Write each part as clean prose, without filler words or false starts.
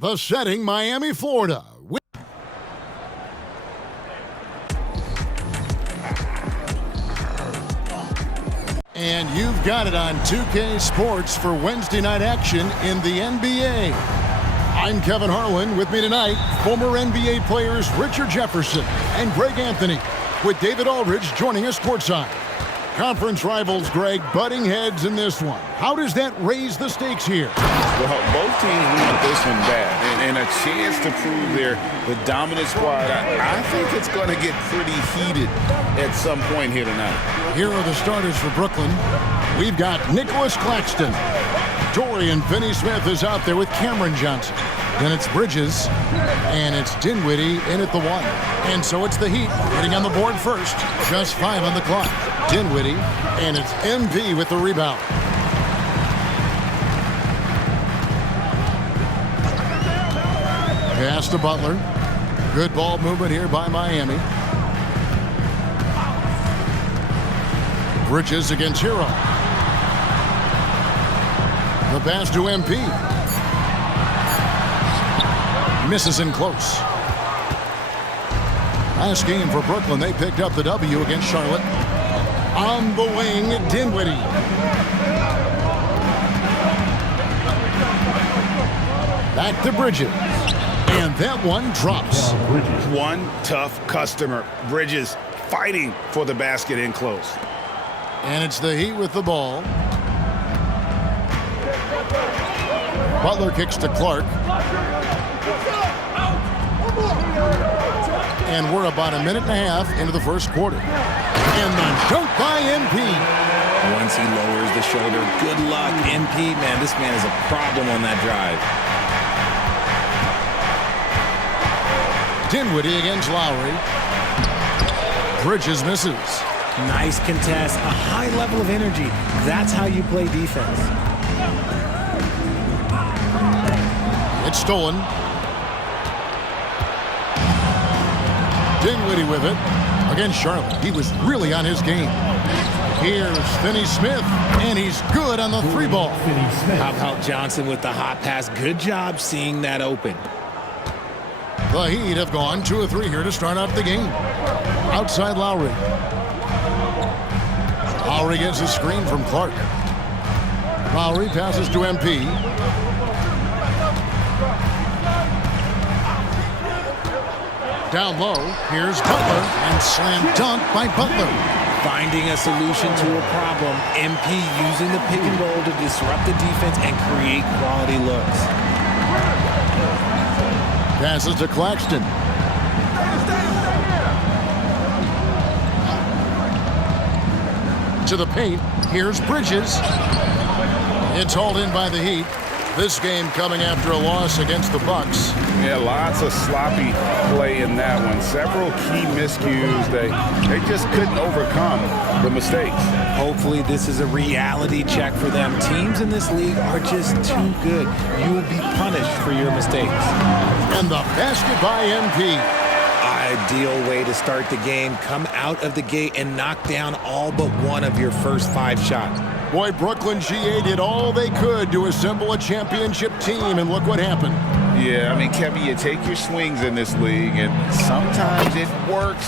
The setting, Miami, Florida. And you've got it on 2K Sports for Wednesday night action in the NBA. I'm Kevin Harlan. With me tonight, former NBA players Richard Jefferson and Greg Anthony, with David Aldridge joining us courtside. Conference rivals, Greg, butting heads in this one. How does that raise the stakes here? Well, both teams want this one bad, and a chance to prove they're the dominant squad. I think it's going to get pretty heated at some point here tonight. Here are the starters for Brooklyn. We've got Nicholas Claxton. Dorian Finney-Smith is out there with Cameron Johnson. Then it's Bridges, and it's Dinwiddie in at the one. And so it's the Heat getting on the board first. Just 5 on the clock. Dinwiddie, and it's MV with the rebound. Pass to Butler. Good ball movement here by Miami. Bridges against Hero. The pass to MP. Misses in close. Last game for Brooklyn, they picked up the W against Charlotte. On the wing, Dinwiddie. Back to Bridges. And that one drops. One tough customer. Bridges fighting for the basket in close. And it's the Heat with the ball. Butler kicks to Clark. And we're about a minute and a half into the first quarter. And the dunk by MP. Once he lowers the shoulder, good luck, MP. Man, this man is a problem on that drive. Dinwiddie against Lowry. Bridges misses. Nice contest, a high level of energy. That's how you play defense. It's stolen. Dinwiddie with it against Charlotte. He was really on his game. Here's Finney-Smith, and he's good on the three ball. How about Johnson with the hot pass? Good job seeing that open. The Heat have gone 2 of 3 here to start out the game. Outside Lowry. Lowry gets a screen from Clark. Lowry passes to MP. Down low, here's Butler, and slam dunk by Butler. Finding a solution to a problem. MP using the pick and roll to disrupt the defense and create quality looks. Passes to Claxton. To the paint, here's Bridges. It's hauled in by the Heat. This game coming after a loss against the Bucks. Yeah, lots of sloppy play in that one. Several key miscues. They just couldn't overcome the mistakes. Hopefully this is a reality check for them. Teams in this league are just too good. You will be punished for your mistakes. And the basket by MP. Ideal way to start the game. Come out of the gate and knock down all but one of your first 5 shots. Boy, Brooklyn GA did all they could to assemble a championship team, and look what happened. Yeah, I mean, Kevin, you take your swings in this league, and sometimes it works.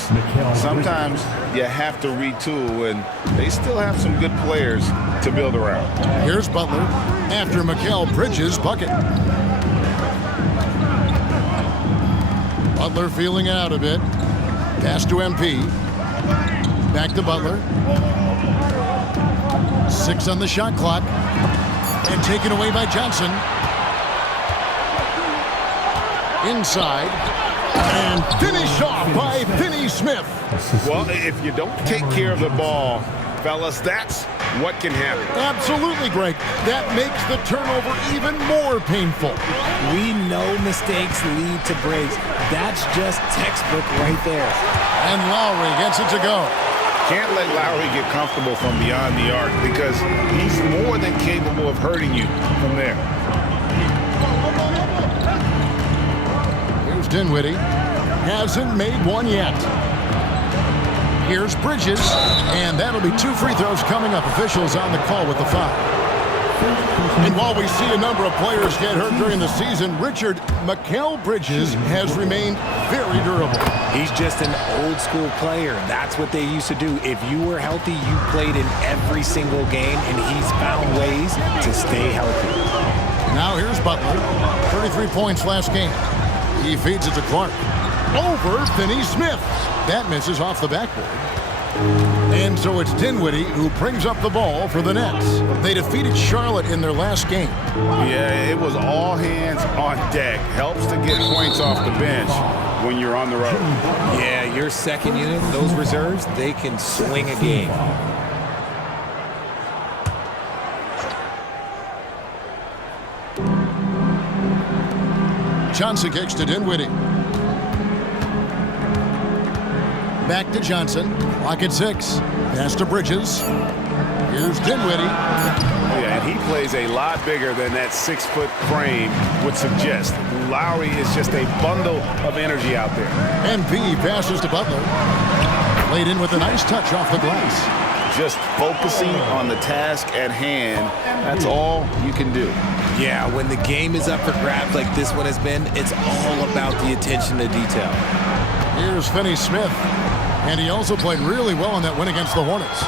Sometimes you have to retool, and they still have some good players to build around. Here's Butler after Mikal Bridges' bucket. Butler feeling it out a bit. Pass to MP. Back to Butler. 6 on the shot clock. And taken away by Johnson. Inside. And finished off by Finney-Smith. Well, if you don't take care of the ball, fellas, that's what can happen. Absolutely, Greg. That makes the turnover even more painful. We know mistakes lead to breaks. That's just textbook right there. And Lowry gets it to go. Can't let Lowry get comfortable from beyond the arc because he's more than capable of hurting you from there. Here's Dinwiddie. Hasn't made one yet. Here's Bridges, and that'll be 2 free throws coming up. Officials on the call with the foul. And while we see a number of players get hurt during the season, Richard, Mikal Bridges has remained very durable. He's just an old-school player. That's what they used to do. If you were healthy, you played in every single game, and he's found ways to stay healthy. Now here's Butler. 33 points last game. He feeds it to Clark. Over Finney-Smith. That misses off the backboard. And so it's Dinwiddie who brings up the ball for the Nets. They defeated Charlotte in their last game. Yeah, it was all hands on deck. Helps to get points off the bench when you're on the road. Yeah, your second unit, those reserves, they can swing a game. Johnson kicks to Dinwiddie. Back to Johnson. Clock at 6. Pass to Bridges. Here's Dinwiddie. Yeah, and he plays a lot bigger than that 6-foot frame would suggest. Lowry is just a bundle of energy out there. MP passes to Butler. Laid in with a nice touch off the glass. Just focusing on the task at hand, that's all you can do. Yeah, when the game is up for grabs like this one has been, it's all about the attention to detail. Here's Finney-Smith. And he also played really well in that win against the Hornets.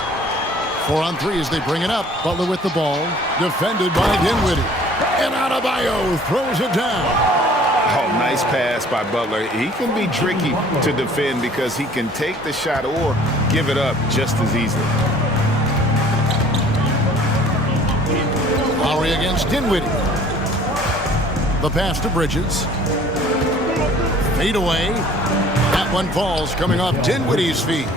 4 on 3 as they bring it up. Butler with the ball. Defended by Dinwiddie. And Adebayo throws it down. Oh, nice pass by Butler. He can be tricky to defend because he can take the shot or give it up just as easily. Lowry against Dinwiddie. The pass to Bridges. Fade away. That one falls coming off Dinwiddie's feet.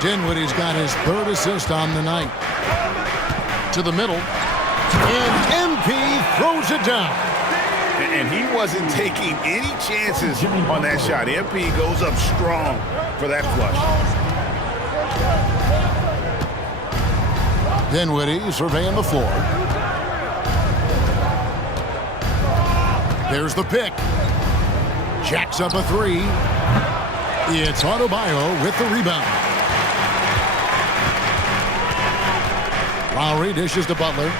Dinwiddie's got his 3rd assist on the night. To the middle. And MP throws it down. And he wasn't taking any chances on that shot. MP goes up strong for that flush. Dinwiddie surveying the floor. There's the pick. Jacks up a 3. It's Adebayo with the rebound. Lowry dishes to Butler.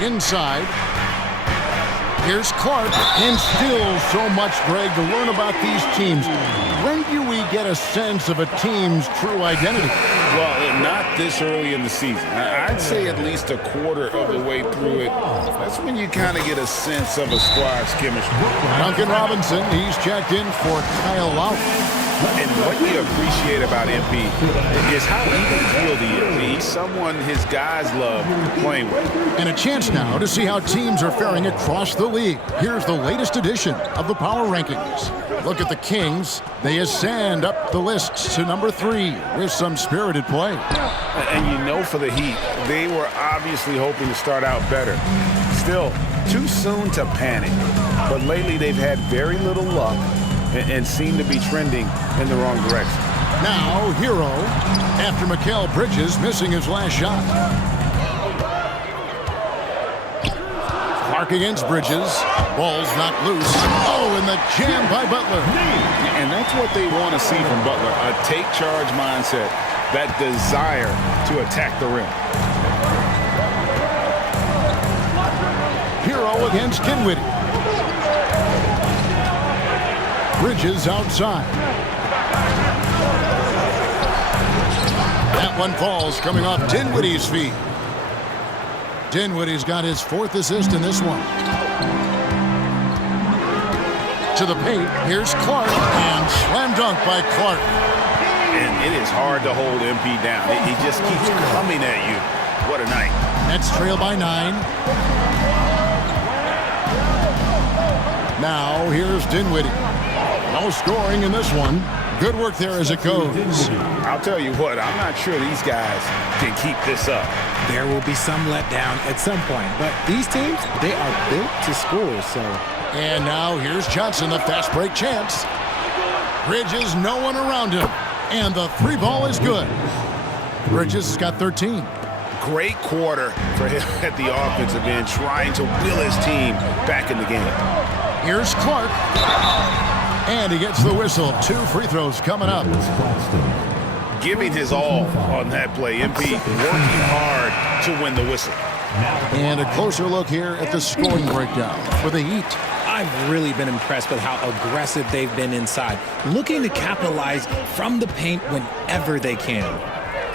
Inside. Here's Clark. And still so much, Greg, to learn about these teams. When do we get a sense of a team's true identity? Well, not this early in the season. I'd say at least a quarter of the way through it. That's when you kind of get a sense of a squad's chemistry. Duncan Robinson, he's checked in for Kyle Lowry. And what you appreciate about MP is how even-keeled he is. He's someone his guys love playing with. And a chance now to see how teams are faring across the league. Here's the latest edition of the Power Rankings. Look at the Kings. They ascend up the list to number 3 with some spirited play. And you know for the Heat, they were obviously hoping to start out better. Still, too soon to panic. But lately they've had very little luck and seem to be trending in the wrong direction. Now, Hero, after Mikal Bridges missing his last shot. Clark against Bridges. Ball's knocked loose. Oh, and the jam by Butler. And that's what they want to see from Butler, a take-charge mindset, that desire to attack the rim. Hero against Dinwiddie. Bridges outside. That one falls coming off Dinwiddie's feet. Dinwiddie's got his 4th assist in this one. To the paint, here's Clark, and slam dunk by Clark. And it is hard to hold MP down. He just keeps coming at you. What a night. Nets trail by 9. Now, here's Dinwiddie. No scoring in this one. Good work there as it goes. I'll tell you what, I'm not sure these guys can keep this up. There will be some letdown at some point, but these teams, they are built to score, so. And now here's Johnson, the fast break chance. Bridges, no one around him. And the 3 ball is good. Bridges has got 13. Great quarter for him at the offensive end, trying to will his team back in the game. Here's Clark. And he gets the whistle. 2 free throws coming up. giving his all on that play. MP working hard to win the whistle. And a closer look here at the scoring breakdown for the Heat. I've really been impressed with how aggressive they've been inside, looking to capitalize from the paint whenever they can.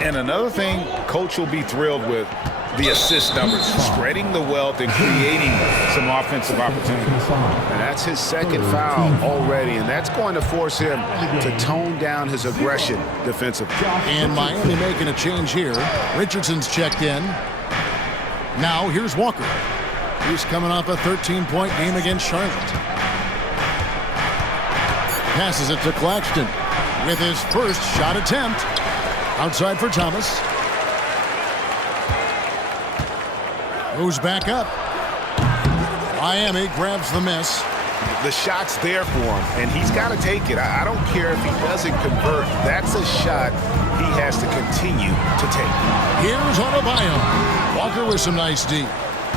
And another thing Coach will be thrilled with, the assist numbers, spreading the wealth and creating some offensive opportunities. And that's his second foul already, and that's going to force him to tone down his aggression defensively. And Miami making a change here. Richardson's checked in. Now here's Walker. He's coming off a 13-point game against Charlotte. Passes it to Claxton with his first shot attempt. Outside for Thomas. Moves back up. Miami grabs the miss. The shot's there for him, and he's got to take it. I don't care if he doesn't convert. That's a shot he has to continue to take. Here's Adebayo. Walker with some nice D.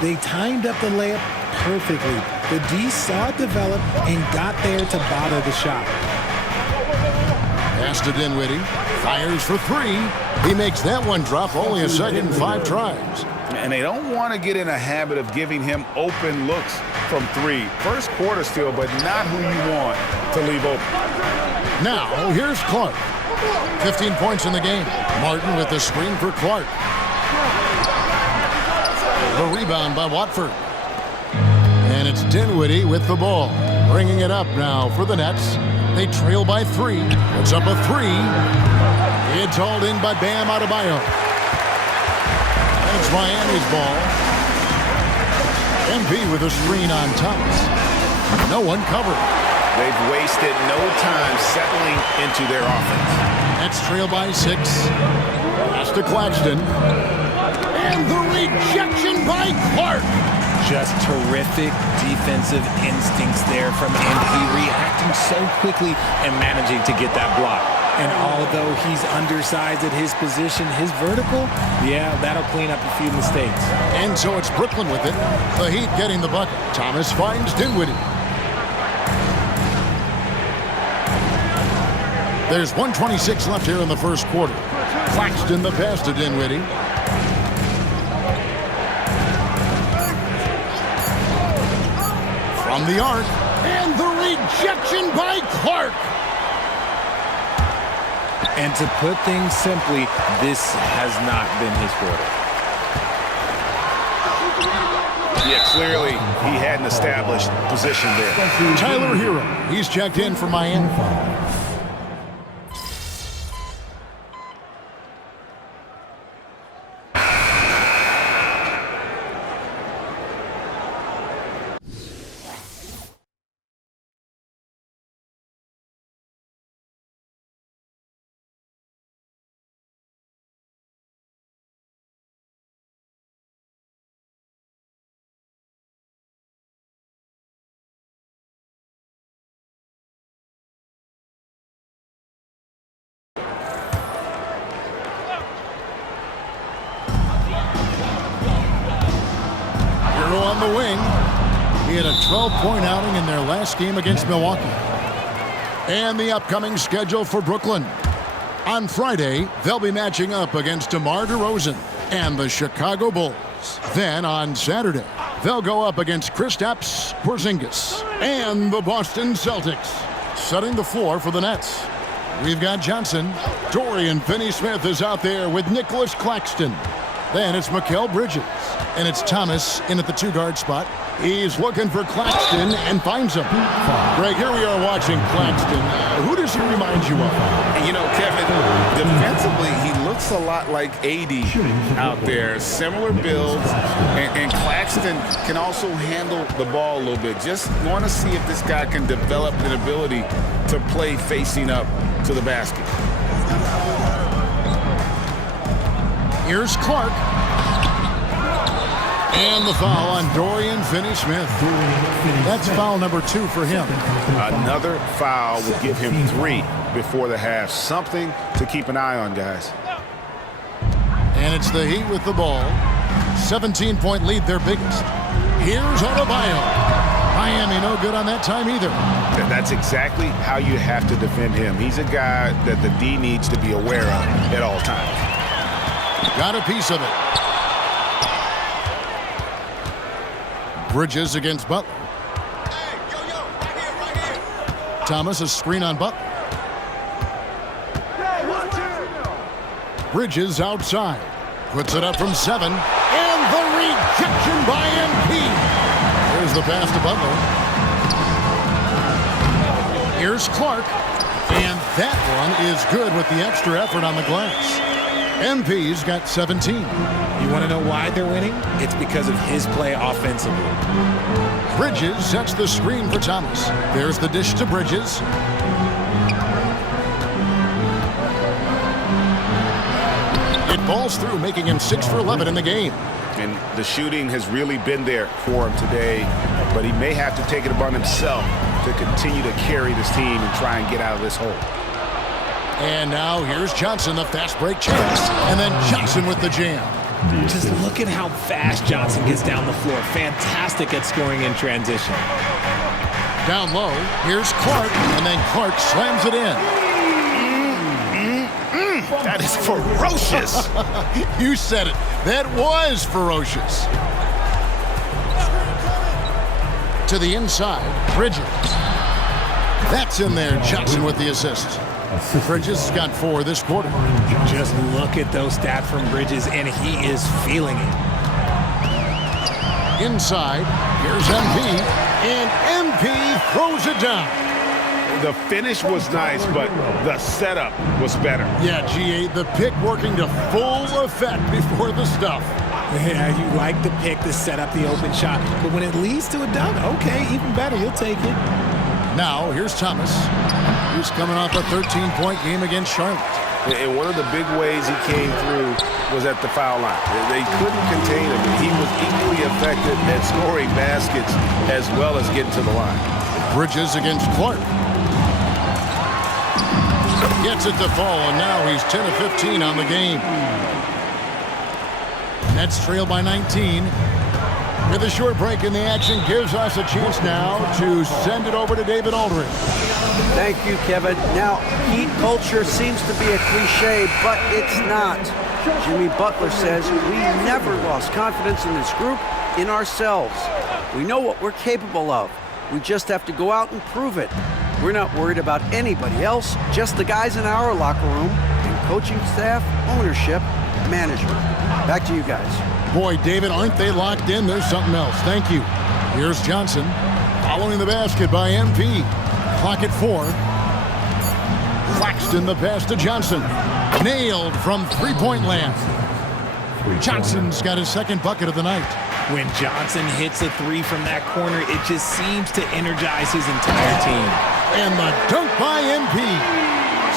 They timed up the layup perfectly. The D saw it develop and got there to bother the shot. Pass to Dinwiddie. Fires for three. He makes that one drop. Only a second and 5 tries. And they don't want to get in a habit of giving him open looks from three. First quarter still, but not who you want to leave open. Now, here's Clark. 15 points in the game. Martin with the screen for Clark. The rebound by Watford. And it's Dinwiddie with the ball. Bringing it up now for the Nets. They trail by 3. It's up a 3. It's hauled in by Bam Adebayo. And it's Miami's ball. MP with a screen on Thomas. No one covered. They've wasted no time settling into their offense. Nets trail by 6. Pass to Claxton. And the rejection by Clark. Just terrific defensive instincts there from MP, reacting so quickly and managing to get that block. And although he's undersized at his position, his vertical, yeah, that'll clean up a few mistakes. And so it's Brooklyn with it. The Heat getting the bucket. Thomas finds Dinwiddie. There's 1:26 left here in the first quarter. Claxton the pass to Dinwiddie. From the arc, and the rejection by Clark. And to put things simply, this has not been his quarter. Yeah, clearly he had an established position there. Tyler Hero, he's checked in for Miami. On the wing. He had a 12-point outing in their last game against Milwaukee. And the upcoming schedule for Brooklyn. On Friday, they'll be matching up against DeMar DeRozan and the Chicago Bulls. Then on Saturday, they'll go up against Kristaps Porzingis and the Boston Celtics. Setting the floor for the Nets. We've got Johnson. Dorian Finney-Smith is out there with Nicholas Claxton. Then it's Mikal Bridges. And it's Thomas in at the 2-guard spot. He's looking for Claxton and finds him. Greg, here we are watching Claxton. Who does he remind you of? You know, Kevin, defensively, he looks a lot like AD out there. Similar builds. And Claxton can also handle the ball a little bit. Just want to see if this guy can develop an ability to play facing up to the basket. Here's Clark. And the foul on Dorian Finney-Smith. That's foul number 2 for him. Another foul will give him 3 before the half. Something to keep an eye on, guys. And it's the Heat with the ball. 17-point lead, their biggest. Here's Adebayo. Miami no good on that time either. That's exactly how you have to defend him. He's a guy that the D needs to be aware of at all times. Got a piece of it. Bridges against Butler. Hey, right here. Thomas, a screen on Butler. Bridges outside. Puts it up from 7. And the rejection by MP. There's the pass to Butler. Here's Clark. And that one is good with the extra effort on the glass. MP's got 17. You want to know why they're winning? It's because of his play offensively. Bridges sets the screen for Thomas. There's the dish to Bridges. It balls through, making him 6 for 11 in the game. And the shooting has really been there for him today, but he may have to take it upon himself to continue to carry this team and try and get out of this hole. And now here's Johnson, the fast break chance. And then Johnson with the jam. Just look at how fast Johnson gets down the floor. Fantastic at scoring in transition. Down low, here's Clark, and then Clark slams it in. That is ferocious. You said it. That was ferocious. To the inside, Bridges. That's in there. Johnson with the assist. Bridges got 4 this quarter. Just look at those stats from Bridges, and he is feeling it. Inside, here's MP, and MP throws it down. The finish was nice, but the setup was better. Yeah, GA, the pick working to full effect before the stuff. Yeah, you like the pick to set up the open shot, but when it leads to a dunk, okay, even better, you'll take it. Now, here's Thomas. He's coming off a 13-point game against Charlotte. And one of the big ways he came through was at the foul line. They couldn't contain him. He was equally effective at scoring baskets as well as getting to the line. Bridges against Clark. Gets it to fall, and now he's 10 of 15 on the game. Nets trail by 19. With a short break in the action, gives us a chance now to send it over to David Aldridge. Thank you, Kevin. Now, Heat culture seems to be a cliche, but it's not. Jimmy Butler says we never lost confidence in this group, in ourselves. We know what we're capable of. We just have to go out and prove it. We're not worried about anybody else, just the guys in our locker room, and coaching staff, ownership, management. Back to you guys. Boy, David, aren't they locked in? There's something else. Thank you. Here's Johnson. Following the basket by MP. Clock at 4. Claxton the pass to Johnson. Nailed from three-point land. Johnson's got his second bucket of the night. When Johnson hits a 3 from that corner, it just seems to energize his entire team. And the dunk by MP.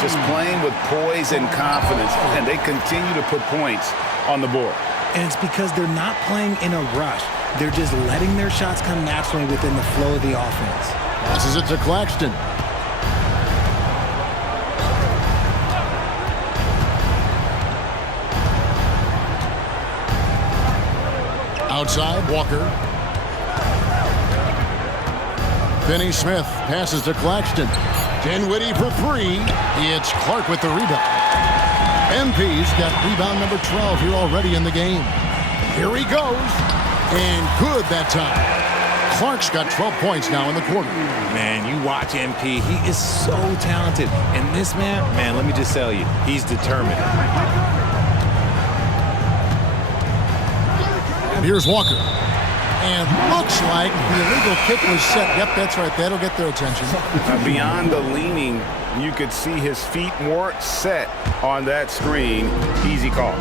Just playing with poise and confidence, and they continue to put points on the board. And it's because they're not playing in a rush. They're just letting their shots come naturally within the flow of the offense. Passes it to Claxton. Outside, Walker. Finney Smith passes to Claxton. Dinwiddie for 3. It's Clark with the rebound. MP's got rebound number 12 here already in the game. Here he goes. And good that time. Clark's got 12 points now in the quarter. Man, you watch MP. He is so talented. And this man, let me just tell you, he's determined. And here's Walker. And looks like the illegal kick was set. Yep, that's right. That'll get their attention. Beyond the leaning, you could see his feet weren't set on that screen. Easy call.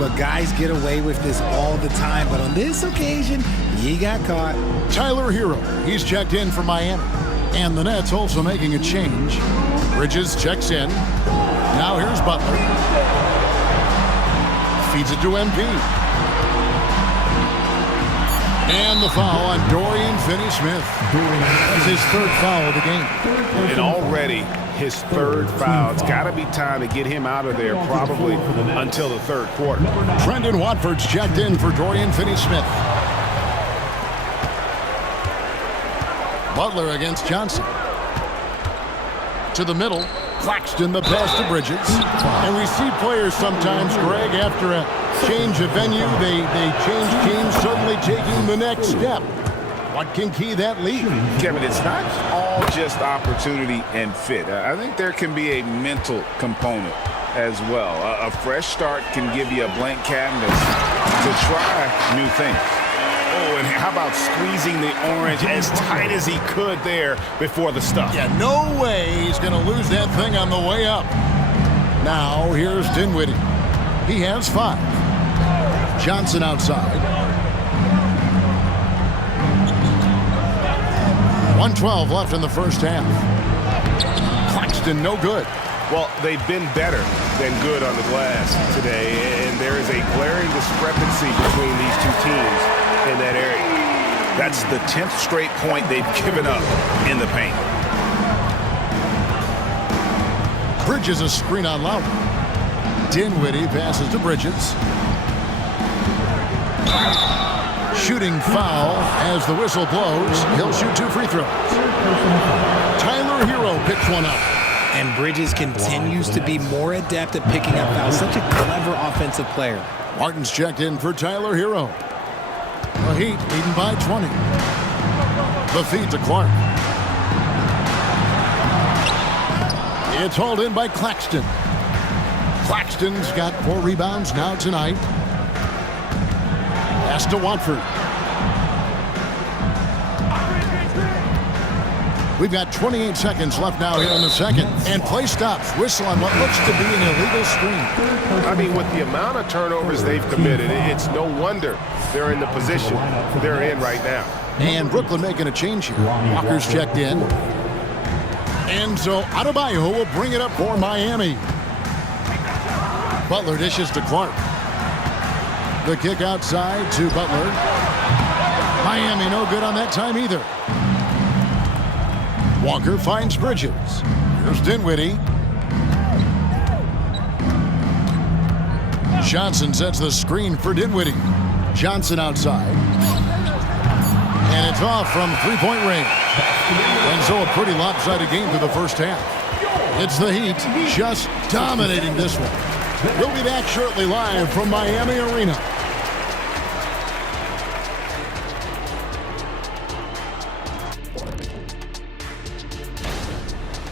Look, guys get away with this all the time, but on this occasion, he got caught. Tyler Hero, he's checked in for Miami. And the Nets also making a change. Bridges checks in. Now here's Butler. Feeds it to MP. And the foul on Dorian Finney-Smith. That's his third foul of the game. And already his third foul. It's got to be time to get him out of there probably until the third quarter. Brendan Watford's checked in for Dorian Finney-Smith. Butler against Johnson. To the middle. Claxton, the pass to Bridges. And we see players sometimes, Greg, after a change of venue, they change teams, suddenly taking the next step. What can key that lead? Kevin, it's not all just opportunity and fit. I think there can be a mental component as well. A fresh start can give you a blank canvas to try new things. Oh, and how about squeezing the orange as tight as he could there before the stuff? Yeah, no way he's going to lose that thing on the way up. Now, here's Dinwiddie. He has 5. Johnson outside. 1:12 left in the first half. Claxton, no good. Well, they've been better than good on the glass today, and there is a glaring discrepancy between these two teams in that area. That's the 10th straight point they've given up in the paint. Bridges a screen on Lowry. Dinwiddie passes to Bridges. Shooting foul as the whistle blows. He'll shoot 2 free throws. Tyler Hero picks one up. And Bridges continues to be more adept at picking up fouls. Such a clever offensive player. Martin's checked in for Tyler Hero. The Heat leading by 20. The feed to Clark. It's hauled in by Claxton. Claxton's got 4 rebounds now tonight. Pass to Watford. We've got 28 seconds left now here in the second. And play stops. Whistle on what looks to be an illegal screen. I mean, with the amount of turnovers they've committed, it's no wonder they're in the position they're in right now. And Brooklyn making a change here. Walker's checked in. And so Adebayo will bring it up for Miami. Butler dishes to Clark. The kick outside to Butler. Miami no good on that time either. Walker finds Bridges. Here's Dinwiddie. Johnson sets the screen for Dinwiddie. Johnson outside. And it's off from three-point range. And so a pretty lopsided game through the first half. It's the Heat just dominating this one. We'll be back shortly live from Miami Arena.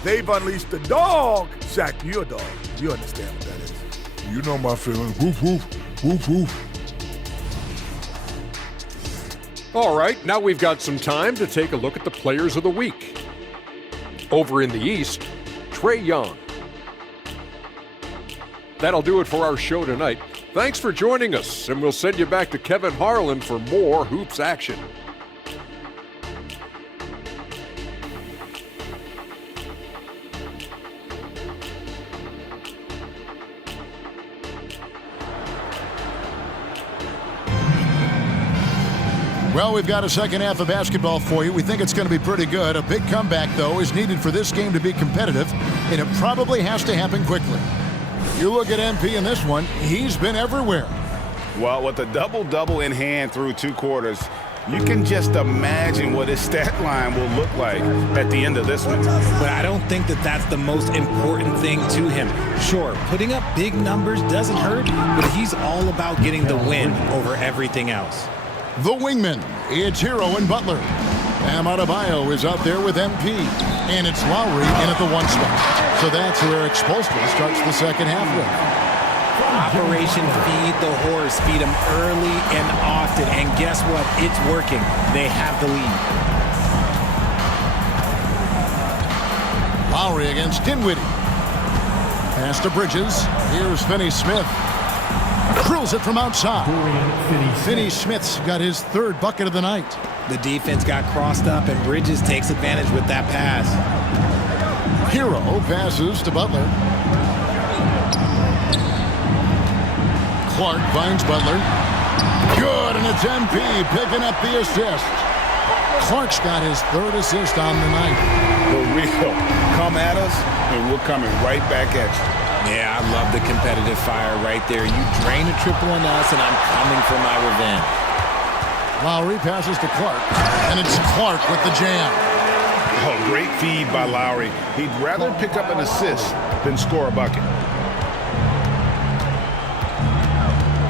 They've unleashed the dog. Shaq, you're a dog. You understand what that is. You know my feelings. Woof, woof, woof, woof. All right, now we've got some time to take a look at the players of the week. Over in the East, Trae Young. That'll do it for our show tonight. Thanks for joining us, and we'll send you back to Kevin Harlan for more hoops action. Well, we've got a second half of basketball for you. We think it's going to be pretty good. A big comeback, though, is needed for this game to be competitive, and it probably has to happen quickly. You look at MP in this one, he's been everywhere. Well, with a double-double in hand through 2 quarters, you can just imagine what his stat line will look like at the end of this one. But I don't think that that's the most important thing to him. Sure, putting up big numbers doesn't hurt, but he's all about getting the win over everything else. The wingman, it's Hero and Butler. Bam Adebayo is out there with MP. And it's Lowry in at the 1 spot. So that's where Eric Spoelstra starts the second half with. Operation Feed the Horse. Feed him early and often. And guess what? It's working. They have the lead. Lowry against Dinwiddie. Pass to Bridges. Here's Finney-Smith. Drills it from outside. Finney-Smith's got his 3rd bucket of the night. The defense got crossed up, and Bridges takes advantage with that pass. Hero passes to Butler. Clark finds Butler. Good, and it's MP picking up the assist. Clark's got his 3rd assist on the night. The real come at us, and we're coming right back at you. Yeah, I love the competitive fire right there. You drain a triple on us, and I'm coming for my revenge. Lowry passes to Clark, and it's Clark with the jam. Oh, great feed by Lowry. He'd rather pick up an assist than score a bucket.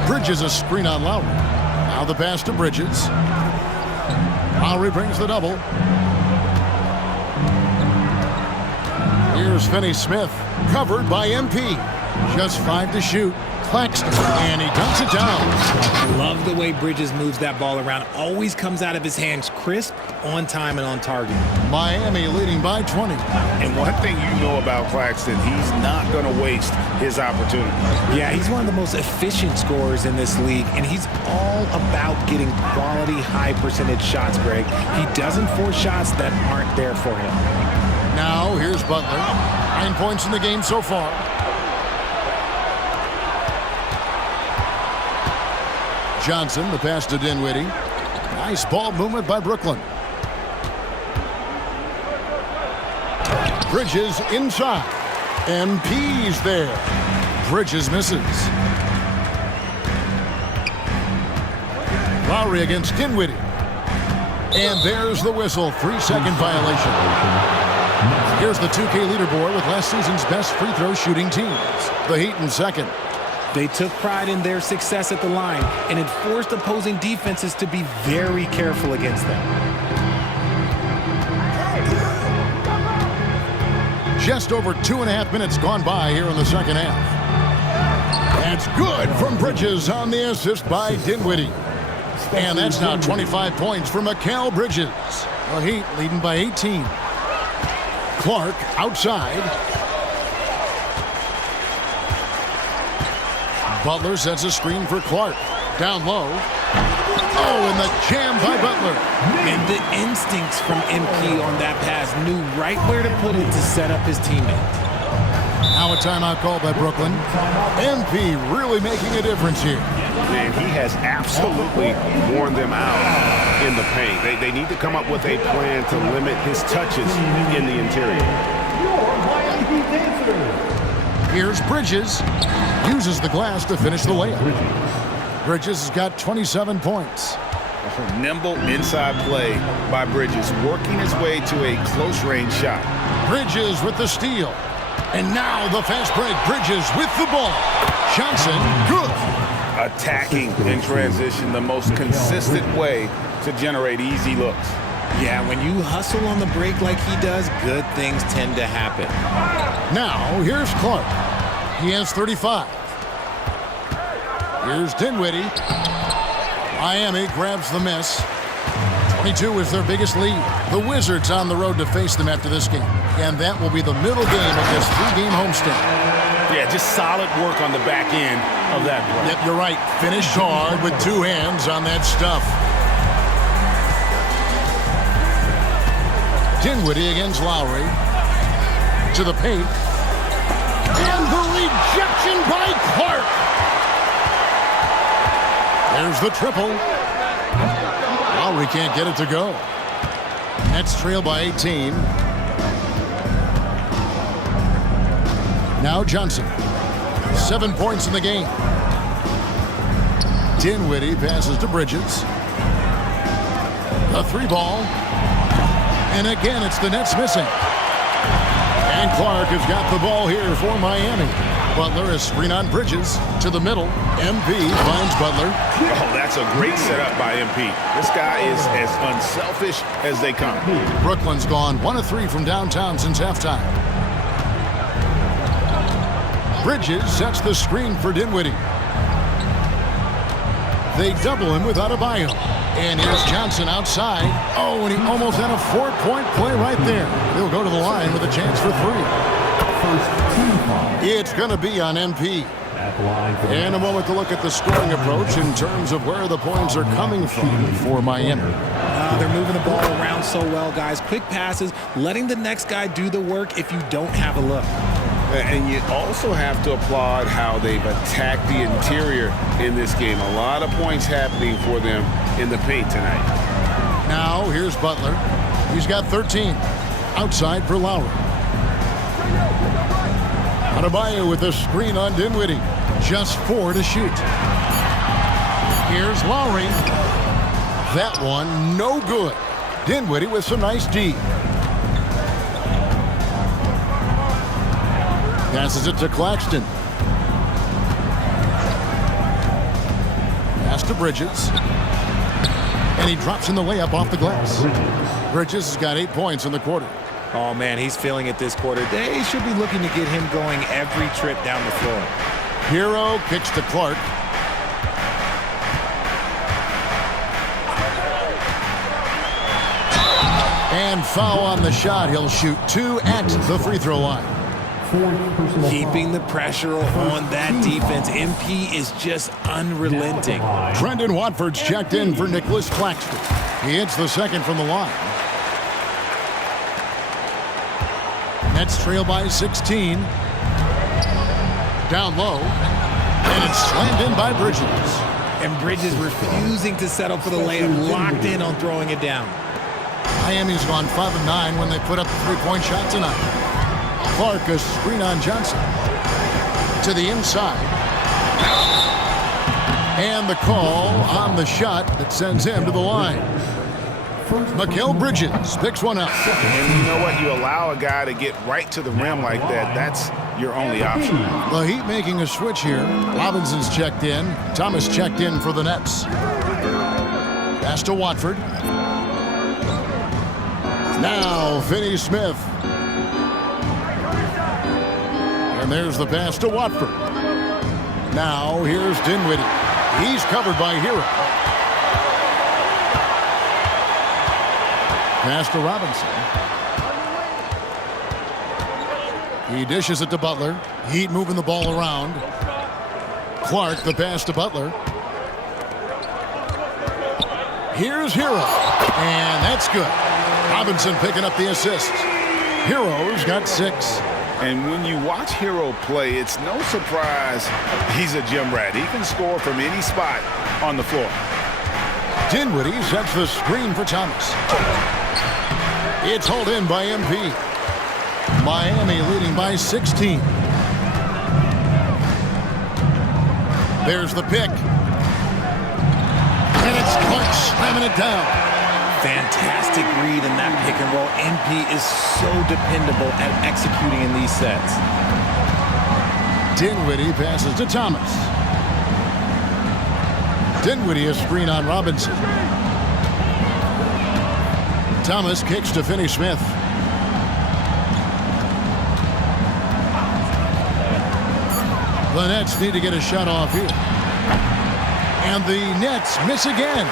Bridges a screen on Lowry. Now the pass to Bridges. Lowry brings the double. Here's Finney-Smith, covered by MP. Just 5 to shoot. Claxton, and he dunks it down. I love the way Bridges moves that ball around. Always comes out of his hands crisp, on time, and on target. Miami leading by 20. And one thing you know about Claxton, he's not going to waste his opportunity. Yeah, he's one of the most efficient scorers in this league, and he's all about getting quality, high-percentage shots, Greg. He doesn't force shots that aren't there for him. Now, here's Butler. 9 points in the game so far. Johnson, the pass to Dinwiddie. Nice ball movement by Brooklyn. Bridges inside. MP's there. Bridges misses. Lowry against Dinwiddie. And there's the whistle. 3-second violation. Here's the 2K leaderboard with last season's best free throw shooting teams. The Heat in second. They took pride in their success at the line, and it forced opposing defenses to be very careful against them. Just over 2.5 minutes gone by here in the second half. That's good from Bridges on the assist by Dinwiddie. And that's now 25 points for Mikal Bridges. The Heat leading by 18. Clark outside. Butler sets a screen for Clark. Down low. Oh, and the jam by Butler. And the instincts from MP on that pass, knew right where to put it to set up his teammate. Now a timeout called by Brooklyn. MP really making a difference here. Man, he has absolutely worn them out in the paint. They need to come up with a plan to limit his touches in the interior. Here's Bridges. Uses the glass to finish the layup. Bridges has got 27 points. Nimble inside play by Bridges, working his way to a close-range shot. Bridges with the steal. And now the fast break. Bridges with the ball. Johnson, good. Attacking in transition, the most consistent way to generate easy looks. Yeah, when you hustle on the break like he does, good things tend to happen. Now, here's Clark. He has 35. Here's Dinwiddie. Miami grabs the miss. 22 is their biggest lead. The Wizards on the road to face them after this game. And that will be the middle game of this 3-game homestand. Yeah, just solid work on the back end of that play. Yep, you're right. Finished hard with 2 hands on that stuff. Dinwiddie against Lowry. To the paint. And the rejection by Clark. There's the triple. Lowry can't get it to go. Nets trail by 18. Now Johnson. 7 points in the game. Dinwiddie passes to Bridges. A 3-ball. And again, it's the Nets missing. And Clark has got the ball here for Miami. Butler is screen on Bridges to the middle. MP finds Butler. Oh, that's a great setup by MP. This guy is as unselfish as they come. Brooklyn's gone 1 of 3 from downtown since halftime. Bridges sets the screen for Dinwiddie. They double him with Adebayo. And here's Johnson outside. Oh, and he almost had a 4-point play right there. He'll go to the line with a chance for 3. It's going to be on MP. And a moment to look at the scoring approach in terms of where the points are coming from for Miami. They're moving the ball around so well, guys. Quick passes, letting the next guy do the work if you don't have a look. And you also have to applaud how they've attacked the interior in this game. A lot of points happening for them in the paint tonight. Now, here's Butler. He's got 13. Outside for Lowry. Adebayo with the screen on Dinwiddie. Just 4 to shoot. Here's Lowry. That one, no good. Dinwiddie with some nice D. Passes it to Claxton. Pass to Bridges. And he drops in the layup off the glass. Bridges has got 8 points in the quarter. Oh, man, he's feeling it this quarter. They should be looking to get him going every trip down the floor. Hero kicks to Clark. And foul on the shot. He'll shoot 2 at the free throw line. Keeping the pressure on that defense. MP is just unrelenting. Brendan Watford's checked in for Nicholas Claxton. He hits the second from the line. Nets trail by 16. Down low. And it's slammed in by Bridges. And Bridges refusing to settle for the layup. Locked in on throwing it down. Miami's gone 5 of 9 when they put up a 3-point shot tonight. Clark, a screen on Johnson. To the inside. And the call on the shot that sends him to the line. Mikal Bridges picks one up. And you know what? You allow a guy to get right to the rim like that. That's your only option. The Heat making a switch here. Robinson's checked in. Thomas checked in for the Nets. Pass to Watford. Now Finney-Smith. And there's the pass to Watford. Now here's Dinwiddie. He's covered by Hero. Pass to Robinson. He dishes it to Butler. Heat moving the ball around. Clark, the pass to Butler. Here's Hero. And that's good. Robinson picking up the assist. Hero's got 6. And when you watch Hero play, it's no surprise he's a gym rat. He can score from any spot on the floor. Dinwiddie sets the screen for Thomas. It's hauled in by MP. Miami leading by 16. There's the pick. And it's Clark slamming it down. Fantastic read in that pick and roll. MP is so dependable at executing in these sets. Dinwiddie passes to Thomas. Dinwiddie a screen on Robinson. Thomas kicks to Finney-Smith. The Nets need to get a shot off here. And the Nets miss again.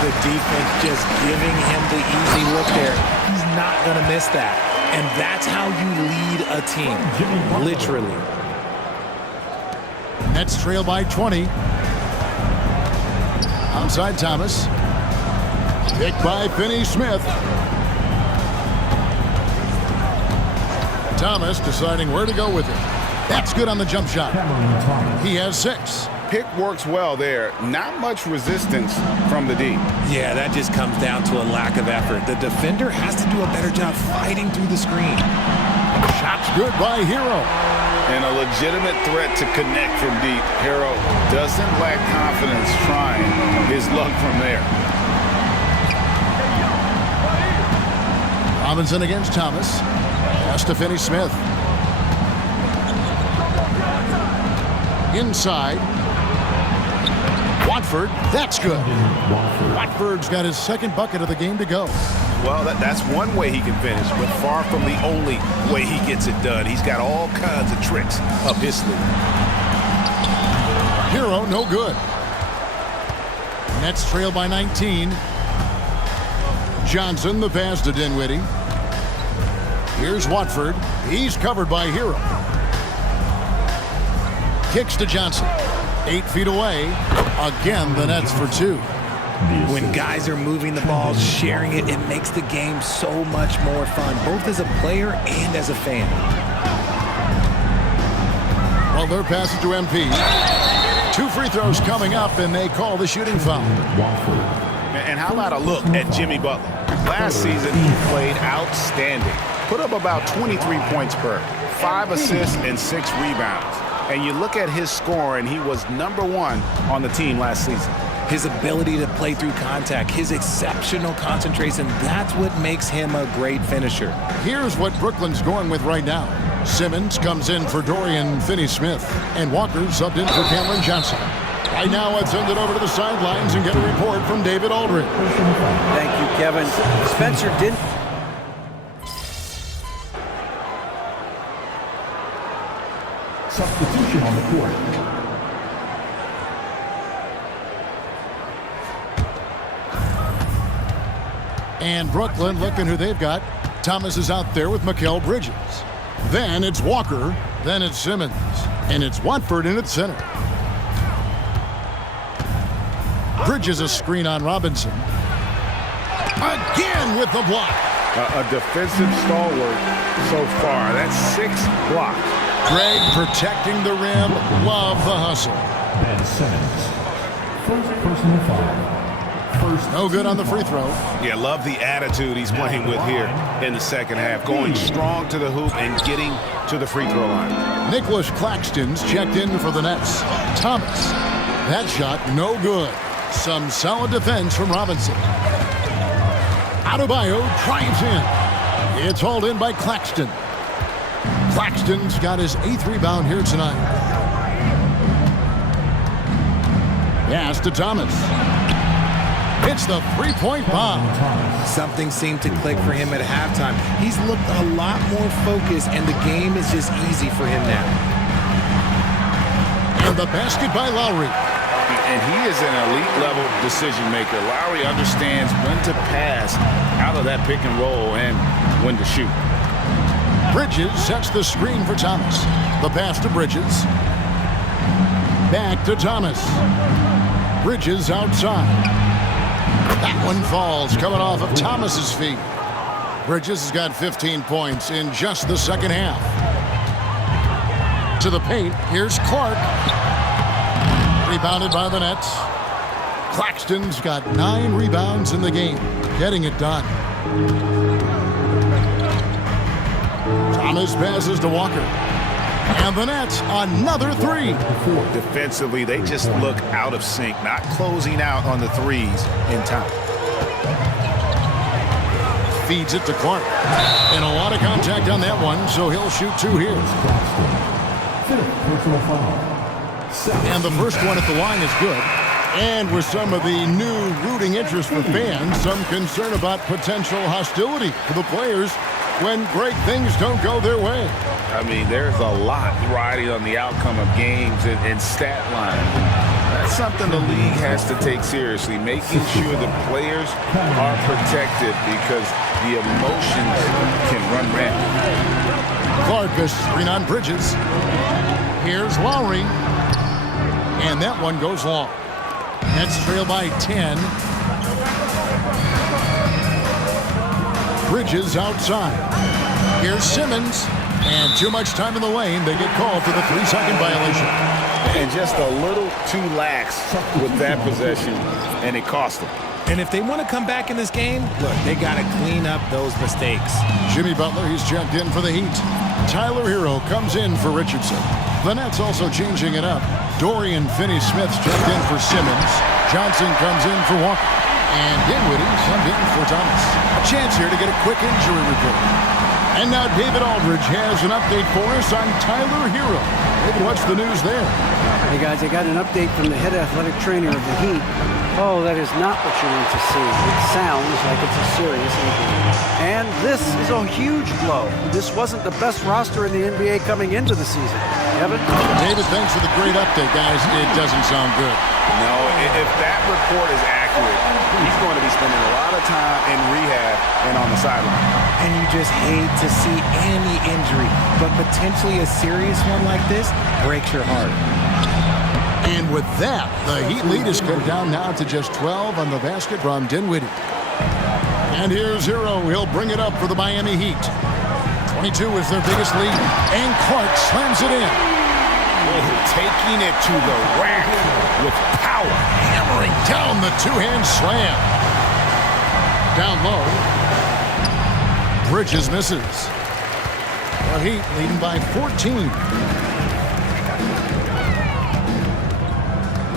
The defense just giving him the easy look there. He's not going to miss that. And that's how you lead a team. Literally. Nets trail by 20. Outside Thomas. Picked by Finney-Smith. Thomas deciding where to go with it. That's good on the jump shot. He has 6. Pick works well there. Not much resistance from the D. Yeah, that just comes down to a lack of effort. The defender has to do a better job fighting through the screen. Shot's good by Hero. And a legitimate threat to connect from deep. Hero doesn't lack confidence trying his luck from there. Robinson against Thomas. Pass to Finney-Smith. Inside. Watford, that's good. Watford's got his second bucket of the game to go. Well, that's one way he can finish, but far from the only way he gets it done. He's got all kinds of tricks up his sleeve. Hero, no good. Nets trail by 19. Johnson, the pass to Dinwiddie. Here's Watford. He's covered by Hero. Kicks to Johnson. 8 feet away. Again, the Nets for 2. When guys are moving the ball, sharing it, it makes the game so much more fun, both as a player and as a fan. Well, their pass to MP. 2 free throws coming up, and they call the shooting foul. And how about a look at Jimmy Butler? Last season, he played outstanding. Put up about 23 points per, 5 assists and 6 rebounds. And you look at his score, and he was #1 on the team last season. His ability to play through contact, his exceptional concentration, that's what makes him a great finisher. Here's what Brooklyn's going with right now. Simmons comes in for Dorian Finney-Smith, and Walker subbed in for Cameron Johnson. Right now, let's send it over to the sidelines and get a report from David Aldridge. Thank you, Kevin. Spencer didn't... Substitution on the court. And Brooklyn looking who they've got. Thomas is out there with Mikal Bridges. Then it's Walker. Then it's Simmons. And it's Watford in at center. Bridges a screen on Robinson. Again with the block. A defensive stalwart so far. That's 6 blocks. Greg protecting the rim. Love the hustle. And Simmons. First personal foul. No good on the free throw. Yeah, love the attitude he's playing with here in the second half. Going strong to the hoop and getting to the free throw line. Nicholas Claxton's checked in for the Nets. Thomas. That shot no good. Some solid defense from Robinson. Adebayo drives in. It's hauled in by Claxton. Claxton's got his 8th rebound here tonight. Pass to Thomas. It's the three-point bomb. Something seemed to click for him at halftime. He's looked a lot more focused, and the game is just easy for him now. And the basket by Lowry. And he is an elite-level decision maker. Lowry understands when to pass out of that pick and roll and when to shoot. Bridges sets the screen for Thomas. The pass to Bridges. Back to Thomas. Bridges outside. That one falls, coming off of Thomas's feet. Bridges has got 15 points in just the second half. To the paint, here's Clark. Rebounded by the Nets. Claxton's got 9 rebounds in the game, getting it done. Thomas passes to Walker. And the Nets, another 3. Defensively, they just look out of sync, not closing out on the threes in time. Feeds it to Clark. And a lot of contact on that one, so he'll shoot 2 here. And the first one at the line is good. And with some of the new rooting interest for fans, some concern about potential hostility for the players when great things don't go their way. I mean, there's a lot riding on the outcome of games and stat lines. That's something the league has to take seriously, making sure the players are protected because the emotions can run rampant. Clark a screen on Bridges. Here's Lowry. And that one goes long. Nets trail by 10. Bridges outside. Here's Simmons. And too much time in the lane. They get called for the 3-second violation. And just a little too lax with that possession, and it cost them. And if they want to come back in this game, look, they got to clean up those mistakes. Jimmy Butler, he's checked in for the Heat. Tyler Hero comes in for Richardson. The Nets also changing it up. Dorian Finney-Smith's checked in for Simmons. Johnson comes in for Walker. And Dinwiddie subbed in for Thomas. A chance here to get a quick injury report. And now David Aldridge has an update for us on Tyler Hero. David, what's the news there? Hey guys, I got an update from the head athletic trainer of the Heat. Oh, that is not what you want to see. It sounds like it's a serious injury. And this is a huge blow. This wasn't the best roster in the NBA coming into the season. Kevin? David, thanks for the great update, guys. It doesn't sound good. No, if that report is accurate, he's going to be spending a lot of time in rehab and on the sideline. And you just hate to see any injury, but potentially a serious one like this breaks your heart. And with that, the Heat lead is cut down now to just 12 on the basket from Dinwiddie. And here's Hero. He'll bring it up for the Miami Heat. 22 is their biggest lead. And Clark slams it in. Taking it to the rack with power. Hammering down the two-hand slam. Down low. Bridges misses. The Heat leading by 14.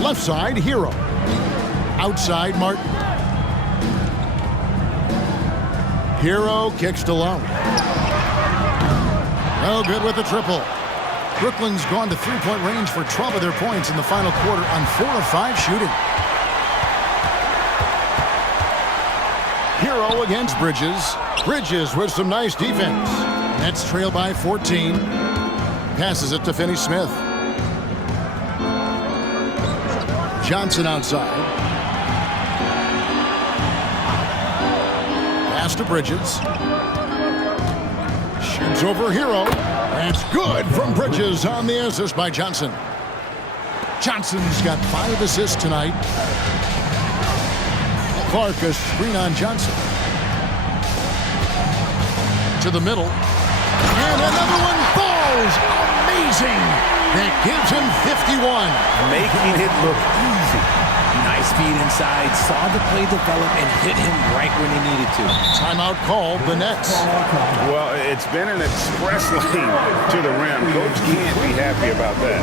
Left side, Hero. Outside Martin. Hero kicks to Lowe. No good with the triple. Brooklyn's gone to three-point range for 12 of their points in the final quarter on 4 of 5 shooting. Hero against Bridges. Bridges with some nice defense. Nets trail by 14. Passes it to Finney-Smith. Johnson outside. Pass to Bridges. Shoots over Hero. That's good from Bridges on the assist by Johnson. Johnson's got 5 assists tonight. Clark a screen on Johnson. To the middle. And another one falls. Amazing. That gives him 51. Making it look easy. Nice feed inside. Saw the play develop and hit him right when he needed to. Timeout called the Nets. Well, it's been an express lane to the rim. Coach can't be happy about that.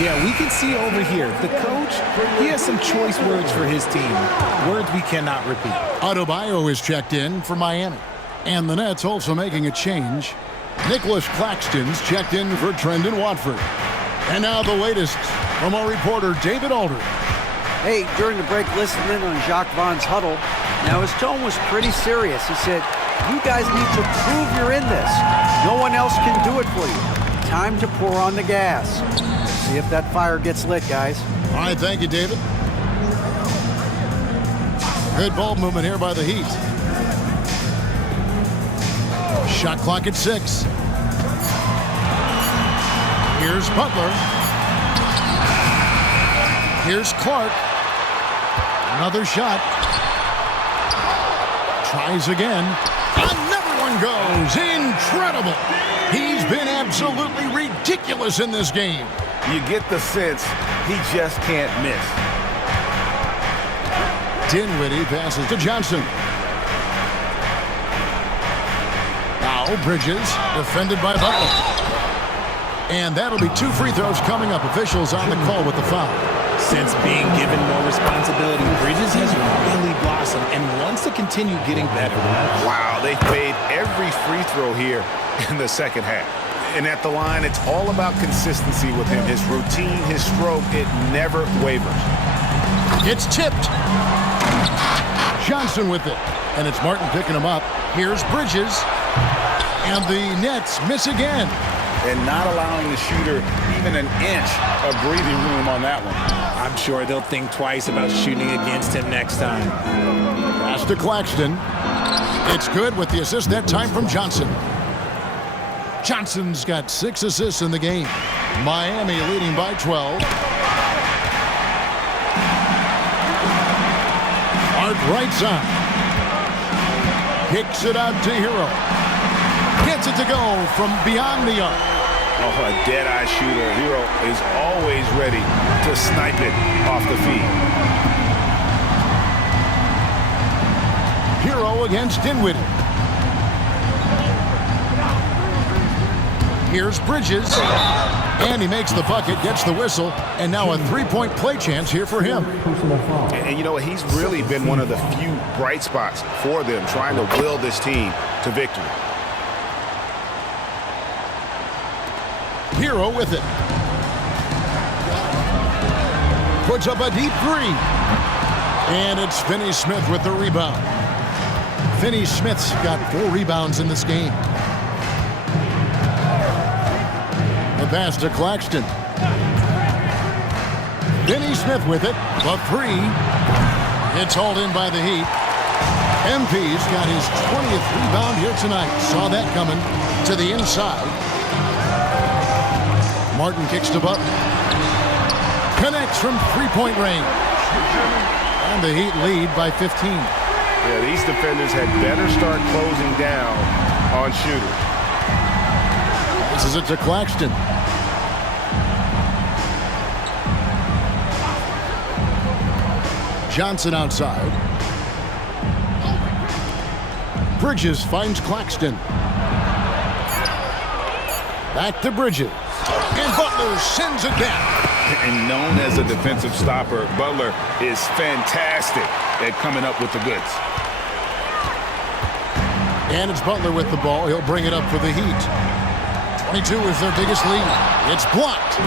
Yeah, we can see over here. The coach, he has some choice words for his team. Words we cannot repeat. Adebayo is checked in for Miami. And the Nets also making a change. Nicholas Claxton's checked in for Trendon Watford. And now the latest from our reporter, David Aldridge. Hey, during the break, listening on Jacques Vaughn's huddle, now his tone was pretty serious. He said, you guys need to prove you're in this. No one else can do it for you. Time to pour on the gas. See if that fire gets lit, guys. All right, thank you, David. Good ball movement here by the Heat. Shot clock at 6. Here's Butler. Here's Clark. Another shot. Tries again. Another one goes. Incredible. He's been absolutely ridiculous in this game. You get the sense he just can't miss. Dinwiddie passes to Johnson. Now Bridges, defended by Butler. And that'll be 2 free throws coming up. Officials on the call with the foul. Since being given more responsibility, Bridges has really blossomed and wants to continue getting better. Wow, they paid every free throw here in the second half. And at the line, it's all about consistency with him. His routine, his stroke, it never wavers. It's tipped. Johnson with it. And it's Martin picking him up. Here's Bridges. And the Nets miss again. And not allowing the shooter even an inch of breathing room on that one. I'm sure they'll think twice about shooting against him next time. Pass to Claxton. It's good with the assist that time from Johnson. Johnson's got 6 assists in the game. Miami leading by 12. Art right side. Kicks it out to Hero. Gets it to go from beyond the arc. Oh, a dead-eye shooter. Hero is always ready to snipe it off the feed. Hero against Dinwiddie. Here's Bridges. And he makes the bucket, gets the whistle, and now a 3-point play chance here for him. And you know what? He's really been one of the few bright spots for them, trying to will this team to victory. Hero with it. Puts up a deep 3. And it's Finney-Smith with the rebound. Finney-Smith's got 4 rebounds in this game. The pass to Claxton. Finney-Smith with it. The 3. It's hauled in by the Heat. MP's got his 20th rebound here tonight. Saw that coming to the inside. Martin kicks to Butler. Connects from 3-point range. And the Heat lead by 15. Yeah, these defenders had better start closing down on shooters. Passes it to Claxton. Johnson outside. Bridges finds Claxton. Back to Bridges. And Butler sends it down. And known as a defensive stopper, Butler is fantastic at coming up with the goods. And it's Butler with the ball. He'll bring it up for the Heat. 22 is their biggest lead. It's blocked.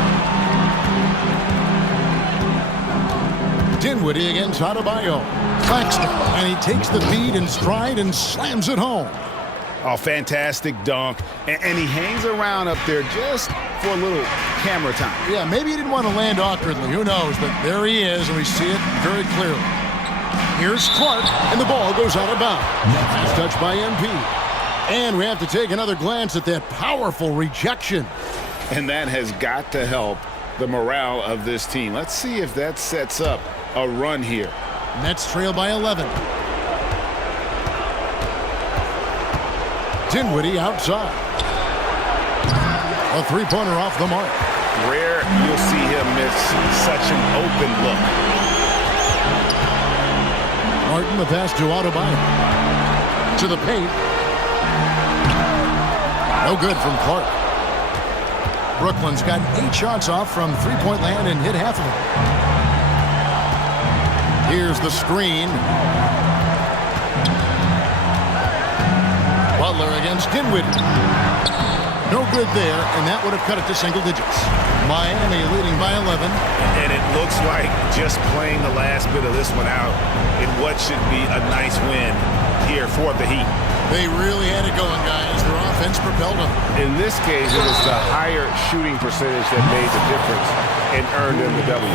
Dinwiddie against Adebayo. Claxton, and he takes the feed in stride and slams it home. Oh, fantastic dunk. And he hangs around up there just for a little camera time. Yeah, maybe he didn't want to land awkwardly. Who knows? But there he is, and we see it very clearly. Here's Clark, and the ball goes out of bounds. Last touch by MP. And we have to take another glance at that powerful rejection. And that has got to help the morale of this team. Let's see if that sets up a run here. Nets trail by 11. Dinwiddie outside. A three-pointer off the mark. Rare you'll see him miss such an open look. Martin, the pass to Adebayo. To the paint. No good from Clark. Brooklyn's got 8 shots off from three-point land and hit half of them. Here's the screen. Butler against Dinwiddie. No good there, and that would have cut it to single digits. Miami leading by 11. And it looks like just playing the last bit of this one out in what should be a nice win here for the Heat. They really had it going, guys. Their offense propelled them. In this case, it was the higher shooting percentage that made the difference and earned them the W.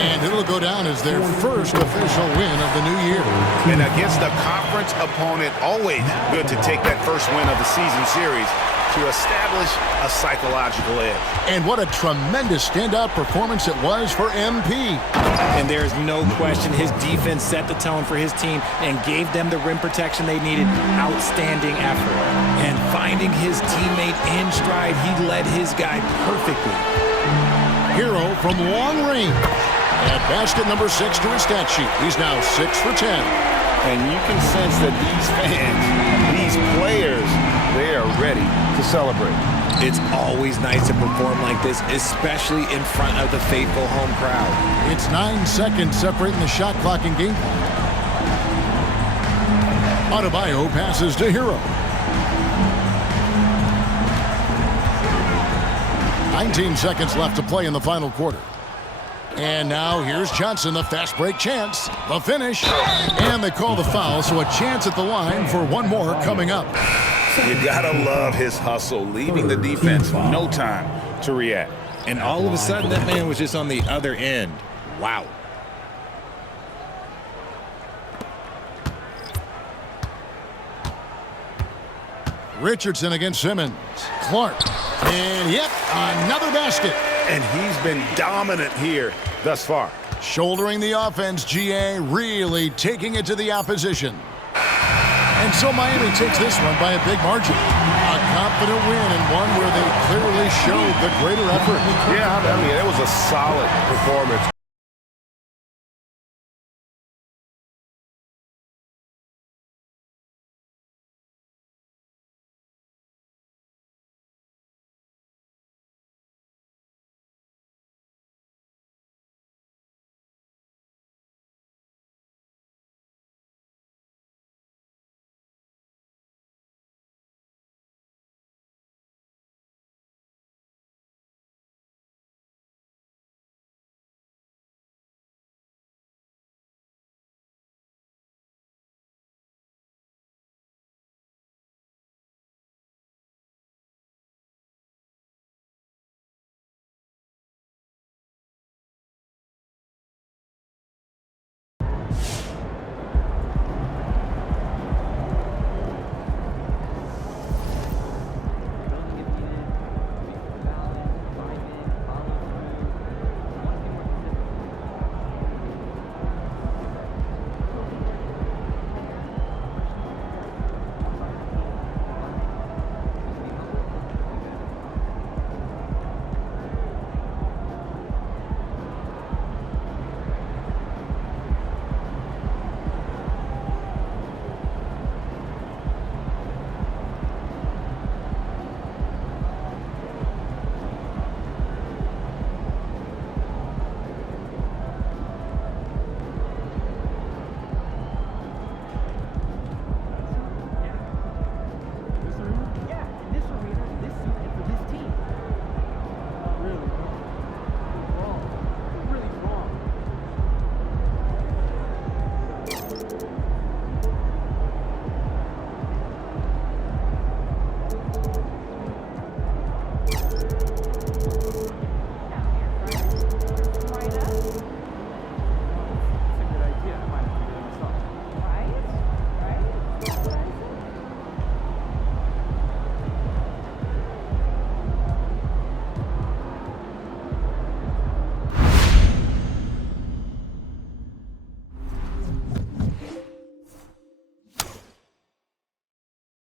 And it'll go down as their first official win of the new year. And against a conference opponent, always good to take that first win of the season series to establish a psychological edge. And what a tremendous standout performance it was for MP. And there's no question his defense set the tone for his team and gave them the rim protection they needed. Outstanding effort. And finding his teammate in stride, he led his guy perfectly. Hero from long range. At basket number 6 to his stat sheet. He's now 6 for 10. And you can sense that these fans, these players, they are ready to celebrate. It's always nice to perform like this, especially in front of the faithful home crowd. It's 9 seconds separating the shot clock and game clock. Adebayo passes to Hero. 19 seconds left to play in the final quarter. And now here's Johnson, the fast break chance. The finish. And they call the foul, so a chance at the line for one more coming up. You gotta love his hustle, leaving the defense no time to react. And all of a sudden, that man was just on the other end. Wow. Richardson against Simmons. Clark. And yep, another basket. And he's been dominant here thus far. Shouldering the offense, GA really taking it to the opposition. And so Miami takes this one by a big margin. A confident win and one where they clearly showed the greater effort. Yeah, I mean, it was a solid performance